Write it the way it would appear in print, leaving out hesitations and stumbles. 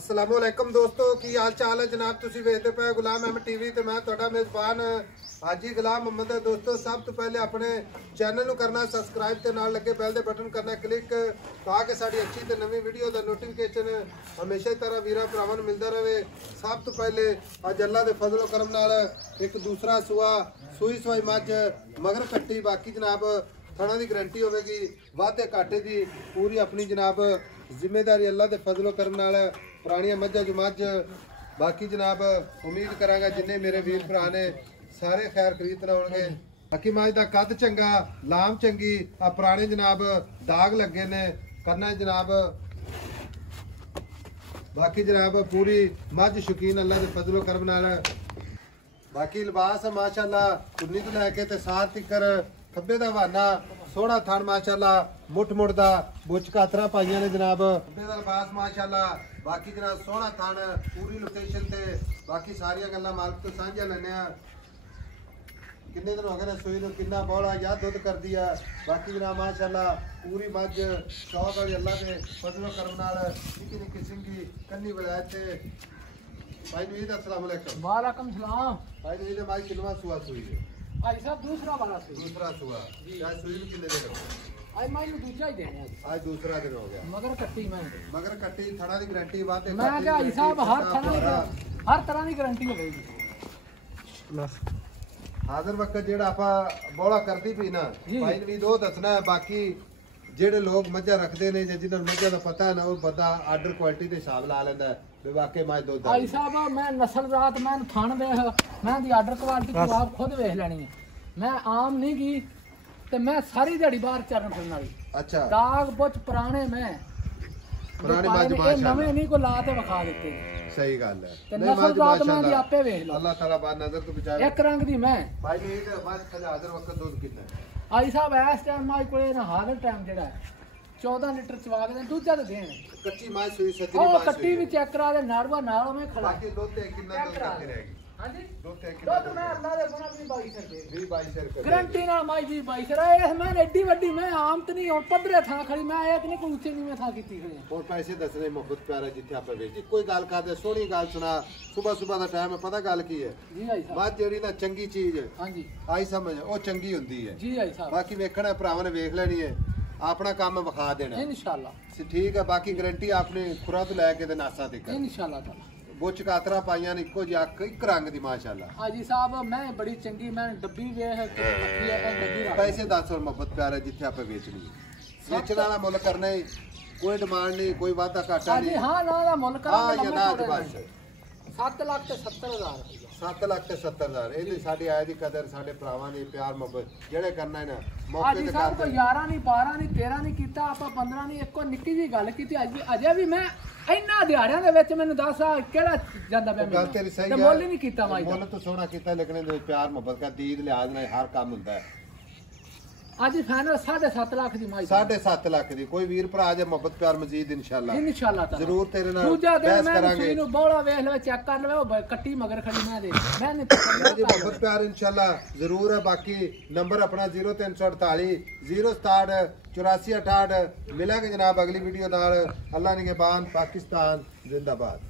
अस्सलामुअलैकुम दोस्तों की हाल चाल है जनाब। तुसी वेखदे पे गुलाम अहमद टीवी ते मैं तुहाडा मेज़बान हाजी गुलाम मोहम्मद है। दोस्तों सब तो पहले अपने चैनल नूं करना सबसक्राइब ते नाल लगे बैल दे बटन करना क्लिक ताकि साडी अच्छी ते नवी वीडियो दा नोटिफिकेशन हमेशा ही तरह वीरां भरावां नूं मिलदा रहे। सब तो पहले अज अल्लाह दे फजल करम नाल एक दूसरा सुआ सूई सवाई मझ मगर कट्टी बाकी जनाब थणा दी गारंटी होगी वाधे घाटे की पूरी अपनी जनाब जिम्मेदारी अल्लाह के फजलो करम नाल पुरानियां मझां जो मझ बाकी जनाब उम्मीद करांगा जिन्ने मेरे वीर भरा ने सारे खैर खरीद होंगे। बाकी मझ का कद चंगा लाम चंगी आ पुराने जनाब दाग लगे ने करना जनाब बाकी जनाब पूरी मझ शौकीन अल्लाह के फजलो करम नाल। बाकी लिबास माशाअल्लाह उन्नी तो लैके ते साथ तिकर खब्बे दा वाना सोहना थान माशाअल्लाह मुठ मुड़दा बुच कातरा पाइयां ने जनाब खब्बे दा लिबास माशाअल्लाह। बाकी जनाब सोहना थान पूरी लोकेशन ते बाकी सारियां गल्लां मालक तो सांझा लैने आ। किन्ने दिन हो गए ने सूई नूं किन्ना बौला या दुध कर दिया। बाकी जनाब माशाअल्लाह पूरी मझ शौक वाली अल्लाह के फजलो करम नाल निक्की निक्की सिंगी कन्नी वलायत ते भाई नवीद अस्सलाम वालेकुम। वालेकुम सलाम। भाई नवीद भाई किनवा सुआ सूई है भाई साहब दूसरा वाला से दूसरा सुआ क्या सूई में कितने दिन हो गए? आज मैं दूसरा ही देना आज दूसरा दिन हो गया मगर कट्टी मैं मगर कट्टी थड़ा की गारंटी बात है। मैं क्या भाई साहब हर तरह की गारंटी होगी बस हाजिर वक्त जेड़ा आपा बौला करती पी ना भाई ने भी दो दसना है। बाकी जेड़े लोग मझा रखते ने जिन्होंने मझा का पता है ना वो बंदा आर्डर क्वालिटी के हिसाब ला लेंदा है भी वाकई मैं दुध भाई साहब मैं नस्ल जात मैं थान वेख मैं दी आर्डर क्वालिटी तो आप खुद वेख लेनी है। मैं आम नहीं की ते मैं सारी दिहाड़ी बाहर चरण फिरन वाली। अच्छा दाग बुच पुराने मैं पुराने माशाल्लाह नवे नहीं को ला ते विखा देते। सही गल है ते नस्ल जात मैं दी आपे वेख लो अल्लाह ताला बाद नजर तो बचाए। एक रंग दी मैं भाई ने ते बस खले हाजिर वक्त दूध कितना है आई साहब इस टाइम माई कोले ना हाजिर टाइम जेड़ा 14 लीटर चवा के दूजा ते देन कच्ची मां सूई सती ओ कट्टी भी चेक करा दे नाड़वा नाल में खड़ा बाकी दुध ते कितना दुध करती रहेगी। हां जी दुध ते कितना दुध मैं अल्लाह दे बना भी 22 दे 22 कर गारंटी नाल माई जी 22 है। मैं एडी वड्डी मैं आम ते नहीं पदरे था खड़ी मैं एक नहीं कोई ऊंची नहीं मैं था कीती खड़ी और पैसे दसने मोहब्बत प्यारा जिथे आपे वेची कोई गल कर दे सोहनी गल सुना सुबह सुबह दा टाइम है पता गल की है जी भाई साहब बात जेड़ी ना चंगी चीज है हां जी आई समझ ओ चंगी हुंदी है जी भाई साहब। बाकी वेखना भरावां ने वेख लेनी है अपना काम विखा देना इंशाअल्लाह ठीक है। बाकी गारंटी आपने खुरा तो लैके ते नासा तक इंशाअल्लाह ताला बुच कातरा पाइयां ने इको जिहा एक रंग दी माशाअल्लाह। हाजी साहब मैं बड़ी चंगी मैं डब्बी वेख के रखी है डब्बी रख पैसे 10 और मोहब्बत प्यारे जिथे आपे बेचनी बेचने वाला मुल करना ही कोई डिमांड नहीं कोई वादा घाटा नहीं। हां ना दा मुल कर हां या ना बस 7,70,000 7,70,000 ਇਹ ਸਾਡੀ ਆਏ ਦੀ ਕਦਰ ਸਾਡੇ ਭਰਾਵਾਂ ਦੀ ਪਿਆਰ ਮੁਹੱਬਤ ਜਿਹੜੇ ਕਰਨਾ ਹੈ ਨਾ ਮੌਕੇ ਤੇ ਕਰ ਕੋਈ 11 ਨਹੀਂ 12 ਨਹੀਂ 13 ਨਹੀਂ ਕੀਤਾ ਆਪਾਂ 15 ਨਹੀਂ ਇੱਕੋ ਨਿੱਕੀ ਜੀ ਗੱਲ ਕੀਤੀ ਅਜੇ ਵੀ ਮੈਂ ਇੰਨਾ ਦਿਹਾੜਿਆਂ ਦੇ ਵਿੱਚ ਮੈਨੂੰ ਦੱਸ ਆ ਕਿਹੜਾ ਜਾਂਦਾ ਪਿਆ ਮੈਨੂੰ ਤੇ ਮੁੱਲ ਹੀ ਨਹੀਂ ਕੀਤਾ ਮਾਈ ਮੁੱਲ ਤਾਂ ਸੋਹਣਾ ਕੀਤਾ ਲੇਕਿਨ ਇਹਦੇ ਵਿੱਚ ਪਿਆਰ ਮੁਹੱਬਤ ਦਾ ਦੀਦ ਲਿਹਾਜ਼ ਨਾਲ ਹਰ ਕੰਮ ਹੁੰਦਾ ਹੈ। आज फाइनल 7.5 लाख दी माई 7.5 लाख दी कोई वीर भरा जे मोहब्बत प्यार मजीद इंशाअल्लाह जरूर तेरे नाल बहस करांगे। मैं बौला वेख ले चेक कर ले ओ कट्टी मगर खड़ी मैं दे मैं नहीं जी मोहब्बत प्यार इंशाअल्लाह जरूर है। बाकी नंबर अपना 0348 067 84 68 मिलेंगे जनाब अगली वीडियो नाल। अल्लाह निगहबान पाकिस्तान जिंदाबाद।